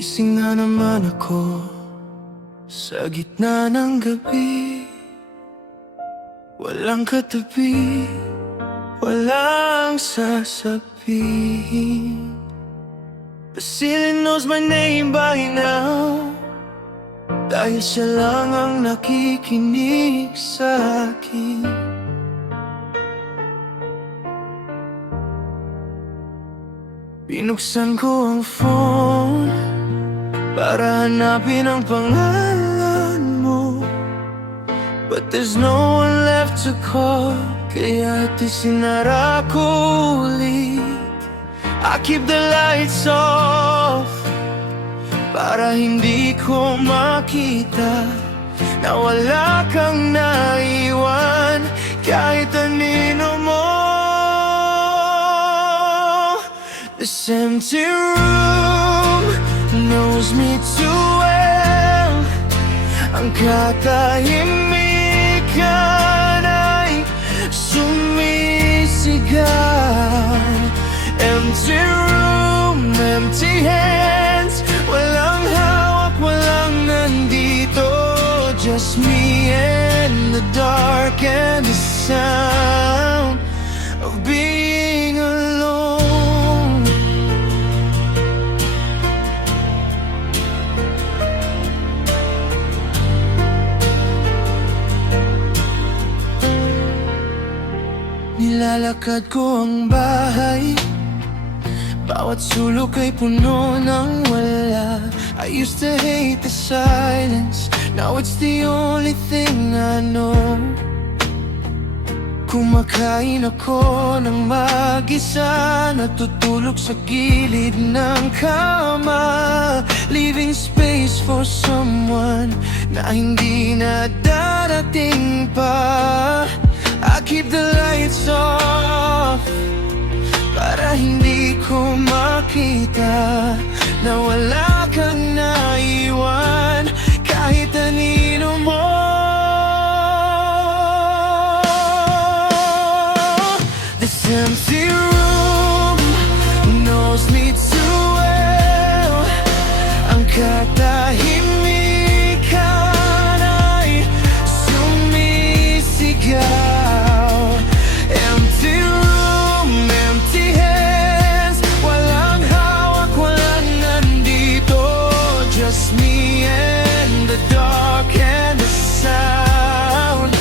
Gising na naman ako sa gitna ng gabi. Walang katabi, walang sasabihin. The ceiling knows my name by now, dahil siya lang ang nakikinig sa akin. Binuksan ko ang phone para hanapin ang pangalan mo, but there's no one left to call, kaya sinara ko ulit. I keep the lights off para hindi ko makita na wala kang naiwan kahit anino mo. This empty room knows me too well. Ang katahimikan ay sumisigaw. Empty room, empty hands, walang hawak, walang nandito. Just me and the dark and the sound of being alone. Nilalakad ko ang bahay, bawat sulok ay puno ng wala. I used to hate the silence, now it's the only thing I know. Kumakain ako ng mag-isa, natutulog sa gilid ng kama, leaving space for someone na hindi na darating pa. I keep the lights off para hindi ko makita na wala kang naiwan kahit anino mo. This empty room knows me too well. Ang katahimikan ay sumisigaw. Just me and the dark and the sound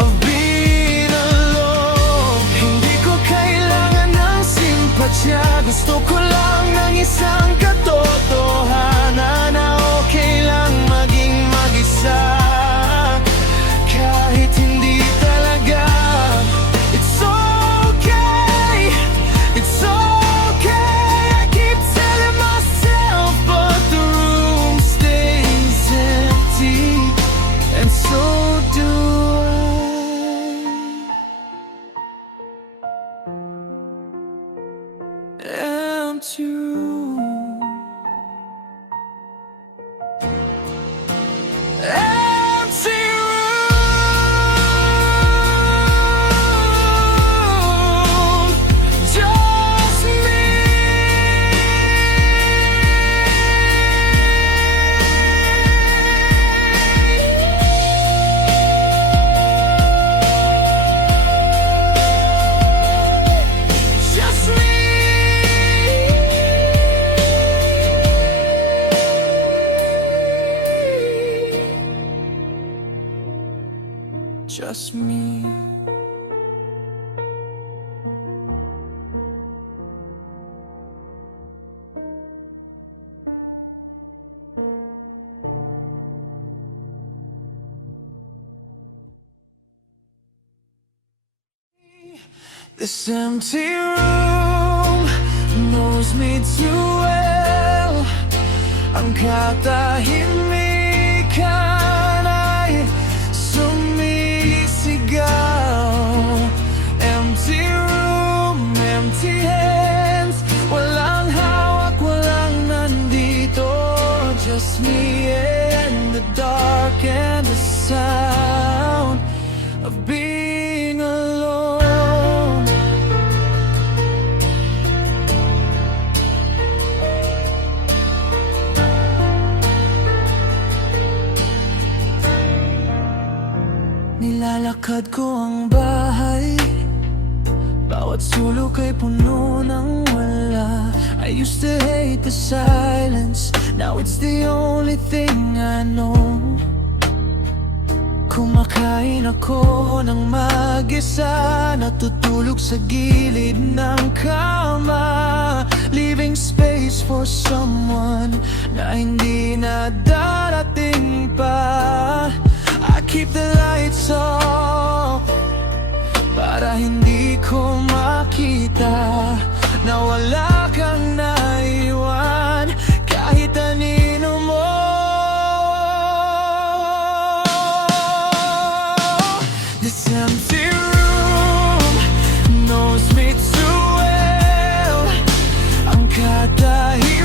of being alone. Hindi ko kailangan ng simpatsya, gusto ko lang ng isang katotohanan na okay lang maging mag-isa. Kahit hindi talaga, it's okay, it's okay. I keep telling myself, but the room stays empty, and so do I. Empty room, empty room, just me. Just me. Just me. This empty room knows me too well. Ang katahimikan ay sumisigaw. Empty room, empty hands, walang hawak, walang nandito. Just me and the dark and the sound of being alone. Nilakad ko ang bahay, bawat sulok ay puno ng wala. I used to hate the silence, now it's the only thing I know. Kumakain ako ng mag-isa, natutulog sa gilid ng kama, leaving space for someone na hindi na darating pa. I keep the lights off para hindi ko makita na wala kang naiwan kahit anino mo. This empty room knows me too well. Ang katahimikan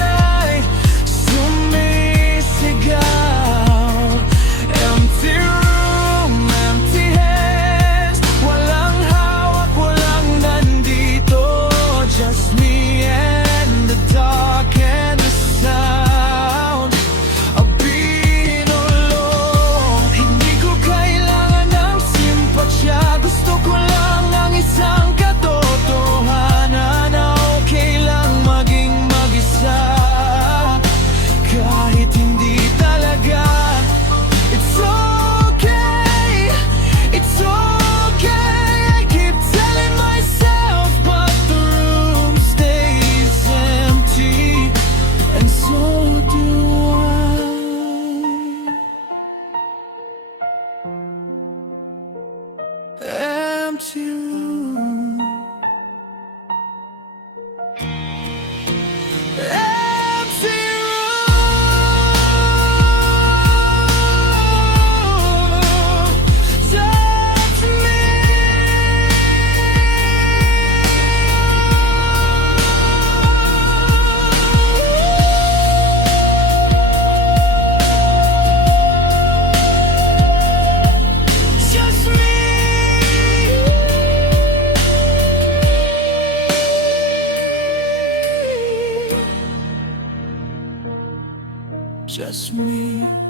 ay sumisigaw. Empty room, empty hands, walang hawak, walang nandito. Just me and the dark and the sound of being alone. Hindi ko kailangan ng simpatsya, gusto ko lang ng isang katotohanan na okay lang maging mag-isa. Kahit hindi talaga, it's okay, it's okay. I keep telling myself, but the room stays empty, and so do I. Empty room, empty room, just me. Just me. Just me.